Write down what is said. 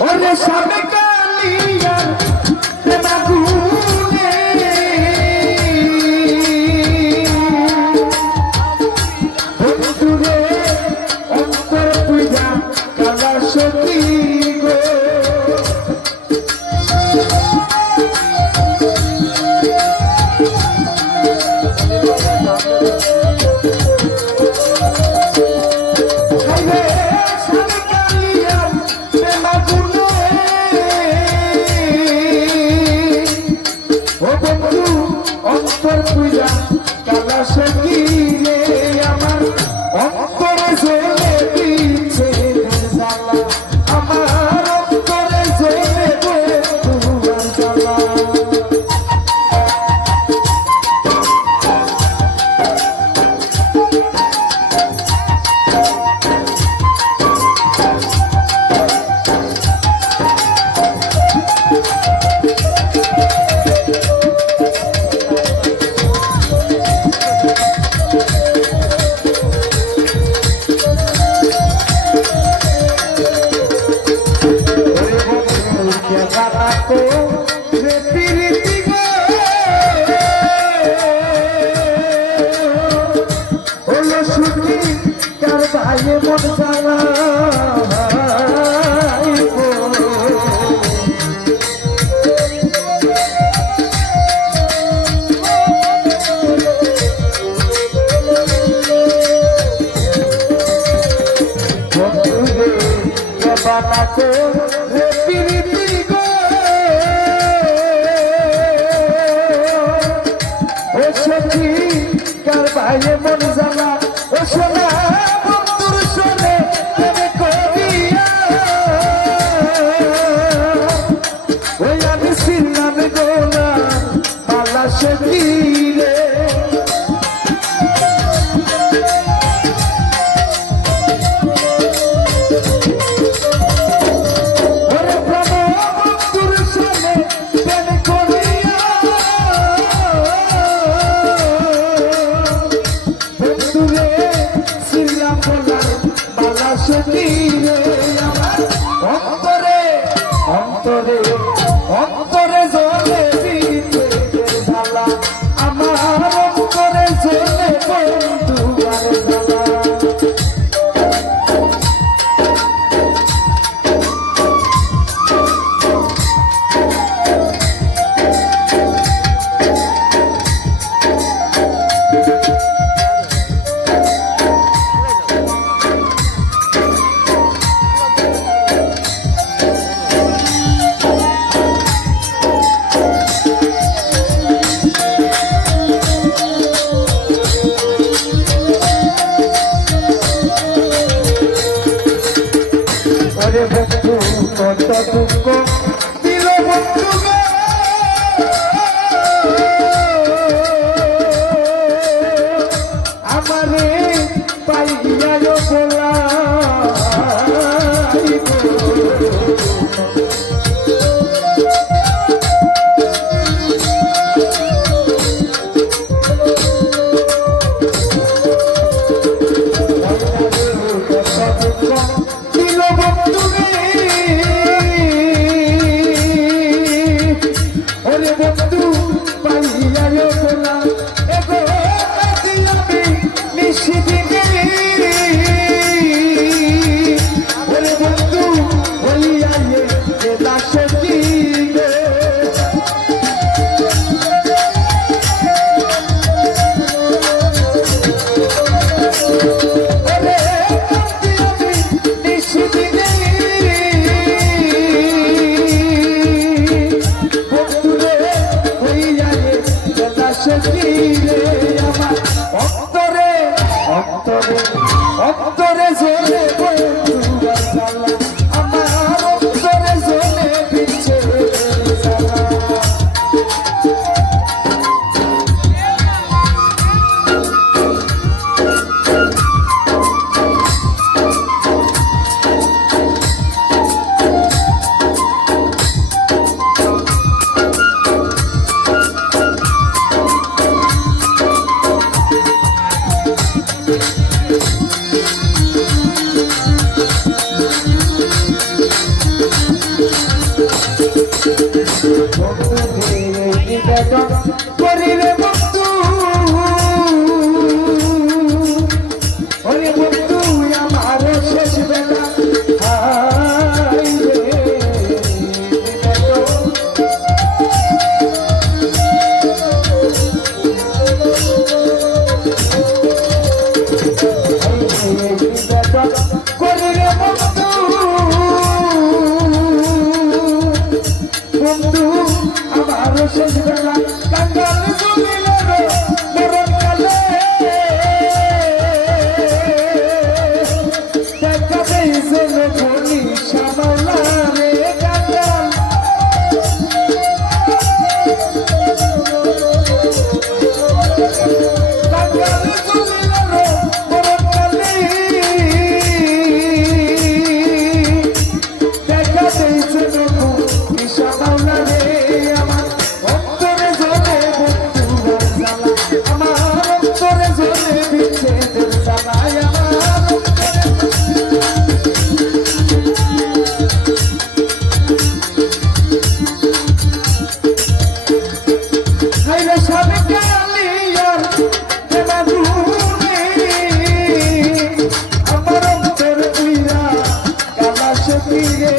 ওরে সামনে কালিয়ার প্রেমাগুনে বন্ধুরে অন্তর পূজা কালা সতী গো অন্তর পূজা কালা সখী রে আমার অন্তরে জ্বলে দিচ্ছে জ্বালা আমার অন্তরে জ্বলে তোমার জ্বালা মন জ্বালা বানাকো রে পিরিতি গো ও সখী কার ভাইয়ে মন জ্বালা ও সোনা বন্ধুর শোনে প্রেমে করিয়া ওই আমি ছিলাম গো না পালা সখী রে অন্তরে অন্তরে অন্তরে জ্বলে দিতে জ্বালা আমার অন্তরে জ্বলে বন্ধু আর জ্বালা বন্ধু কত দুঃখ দিল বন্ধু আমারে পাইয়া বলা বন্ধু পাইয়া বলা এগো আমি নিশিদিনে নিবেদন করিলে বন্ধু ওরে বন্ধু আমার শেষ বেলা হাই রে নিবেদন করিলে বন্ধু বন্ধু আমার শেষ বেলা কাঙ্গাল জমিল রে মরণ কালে দেখা দিয়েছে নবনী শ্যামলা রে কাঙ্গাল কাঙ্গাল জমিল রে মরণ কালে দেখা দিয়েছে নবনী শ্যামলা রে আমার অন্তরে জ্বলে বন্ধুর জ্বালা আমার অন্তরে জ্বলে বিচ্ছেদের জ্বালায় আমার হাইরে সাবে কালিয়ার দেবাদুনে আমার অন্তর উইরা কালা সতীরে